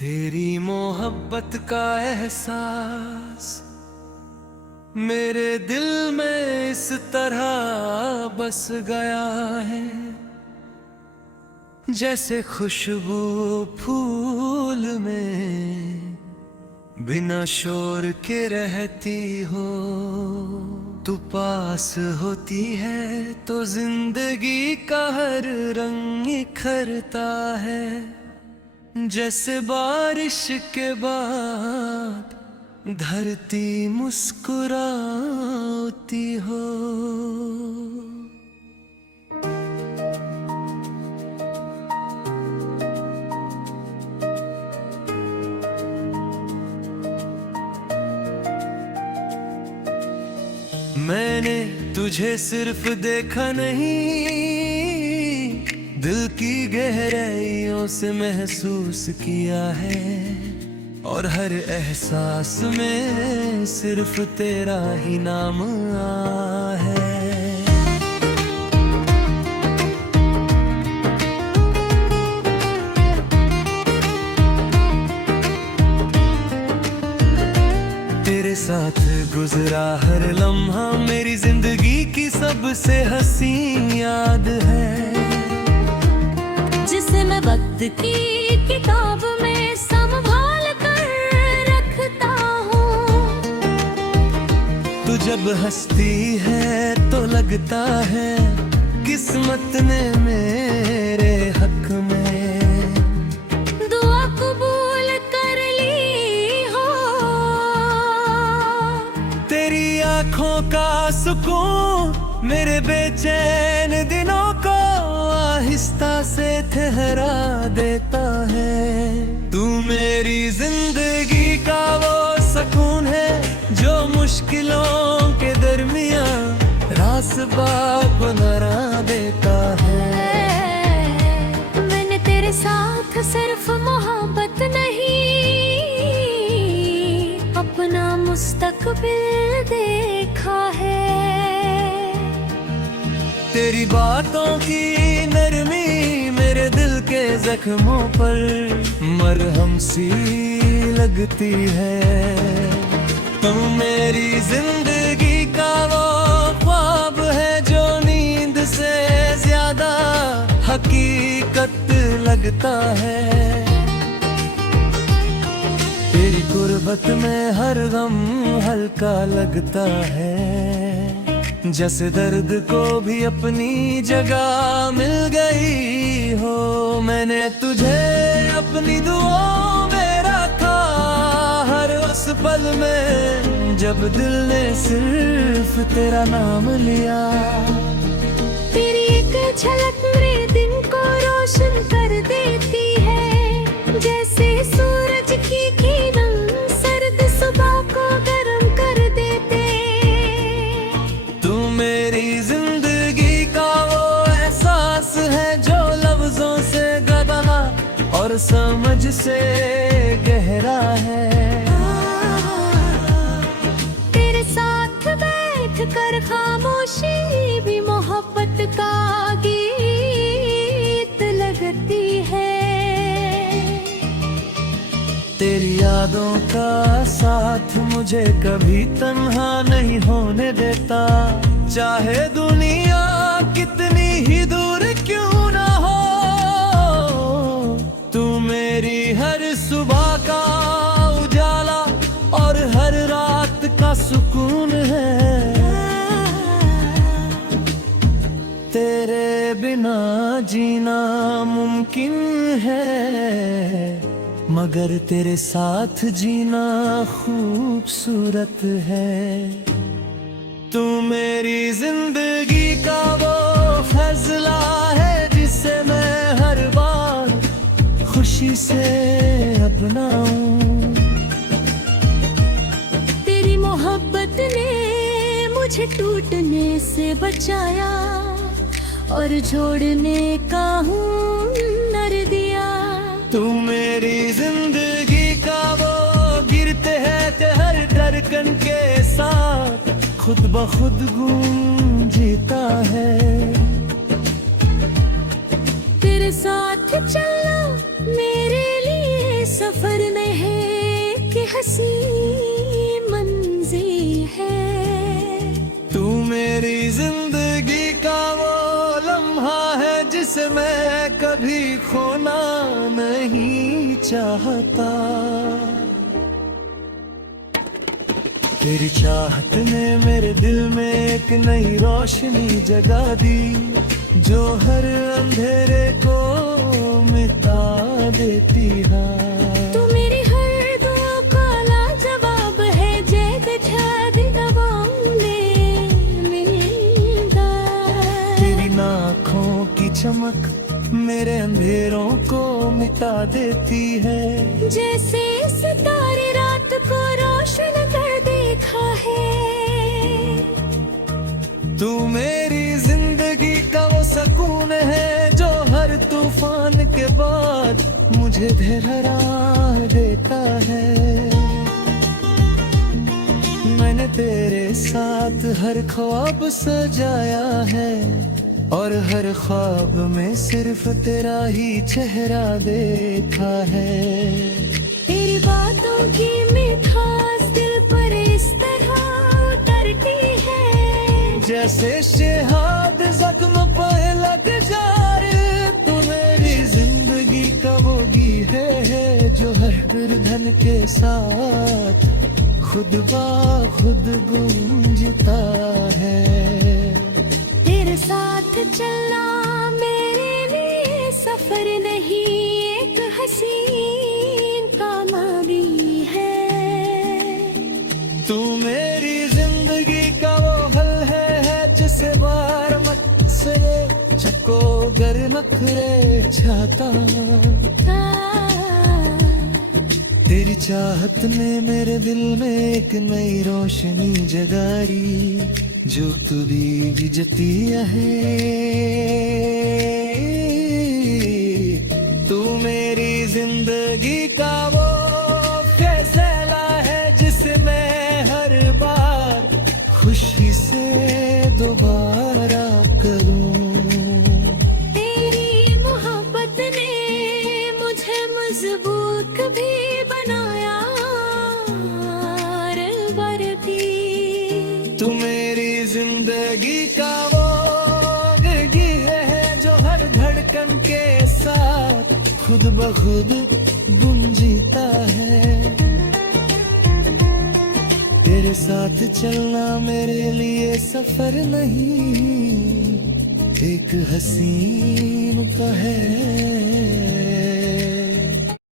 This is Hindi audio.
तेरी मोहब्बत का एहसास मेरे दिल में इस तरह बस गया है, जैसे खुशबू फूल में बिना शोर के रहती हो। तू पास होती है तो जिंदगी का हर रंग निखरता है, जैसे बारिश के बाद धरती मुस्कुराती हो। मैंने तुझे सिर्फ देखा नहीं, दिल की गहराइयों से महसूस किया है, और हर एहसास में सिर्फ तेरा ही नाम आ है। तेरे साथ गुजरा हर लम्हा मेरी जिंदगी की सबसे हसीन याद है, जिसे मैं वक्त की किताब में संभाल कर रखता हूँ। तू जब हंसती है तो लगता है किस्मत ने मेरे हक में दुआ कबूल कर ली हो। तेरी आँखों का सुकून मेरे बेचैन दिनों को आहिस्ता से ठहरा देता है। तू मेरी जिंदगी का वो सुकून है जो मुश्किलों के दरमियान रास्ता बना देता है। मैंने तेरे साथ सिर्फ मोहब्बत नहीं, अपना मुस्तकबिल देखा है। तेरी बातों की नरमी मेरे दिल के जख्मों पर मरहम सी लगती है। तुम मेरी जिंदगी का वो ख्वाब है जो नींद से ज्यादा हकीकत लगता है। तेरी गुर्बत में हर गम हल्का लगता है, जैसे दर्द को भी अपनी जगह मिल गई हो। मैंने तुझे अपनी दुआओं में रखा हर उस पल में जब दिल ने सिर्फ तेरा नाम लिया। तेरी एक झलक मेरे दिन को रोशन कर देती है, जैसे सूरज की किरण सर्द सुबह को गर्म कर देते। मेरी जिंदगी का वो एहसास है जो लफ्जों से गहरा और समझ से गहरा है। तेरे साथ बैठ कर खामोशी भी मोहब्बत का गीत लगती है। तेरी यादों का साथ मुझे कभी तन्हा नहीं होने देता, चाहे दुनिया कितनी ही दूर क्यों ना हो। तू मेरी हर सुबह का उजाला और हर रात का सुकून है। तेरे बिना जीना मुमकिन है, मगर तेरे साथ जीना खूबसूरत है। तू मेरी जिंदगी का वो फैसला है जिसे मैं हर बार खुशी से अपनाऊं। तेरी मोहब्बत ने मुझे टूटने से बचाया और जोड़ने का हुनर दिया। तू मेरी जिंदगी का वो गिरते हैं हर धड़कन के साथ खुद ब खुद गूंजता है। तेरे साथ चलना मेरे लिए सफर हसी मंजिल है। तू मेरी जिंदगी का वो लम्हा है जिसे मैं कभी खोना नहीं चाहता। तेरी चाहत ने मेरे दिल में एक नई रोशनी जगा दी, जो हर अंधेरे को मिटा देती है। तू मेरी हर दुआ का लाजवाब है, जैद छाद दवाओं में मिलता। तेरी आँखों की चमक मेरे अंधेरों को मिटा देती है, जैसे सितारे रात को रोशन कर देखा है। तू मेरी जिंदगी का वो सुकून है जो हर तूफान के बाद मुझे धरा देता है। मैंने तेरे साथ हर ख्वाब सजाया है, और हर ख्वाब में सिर्फ तेरा ही चेहरा देखा है। तेरी बातों की मिठास दिल पर इस तरह उतरती है, जैसे शहाद जख्म पे लग जाए। तू मेरी जिंदगी का वो गीत है जो हर दुर्धन के साथ खुद बा खुद गूंजता है। तेरे साथ चलना मेरे लिए सफर नहीं, एक हसीन कामयाबी है। तू मेरी जिंदगी का वो हल है जिसे बार मत से चको गर नखरे छाता। तेरी चाहत ने मेरे दिल में एक नई रोशनी जगाई, जो तू भी जतिया है। तू मेरी जिंदगी का वो फैसला है जिसे मैं हर बार खुशी से दोबारा करूं। तेरी मोहब्बत ने मुझे मजबूत भी बनाया वर्दी। तू मेरी जिंदगी का वो गिरगी है जो हर धड़कन के साथ खुद ब खुद गुंजीता है। तेरे साथ चलना मेरे लिए सफर नहीं, एक हसीन का है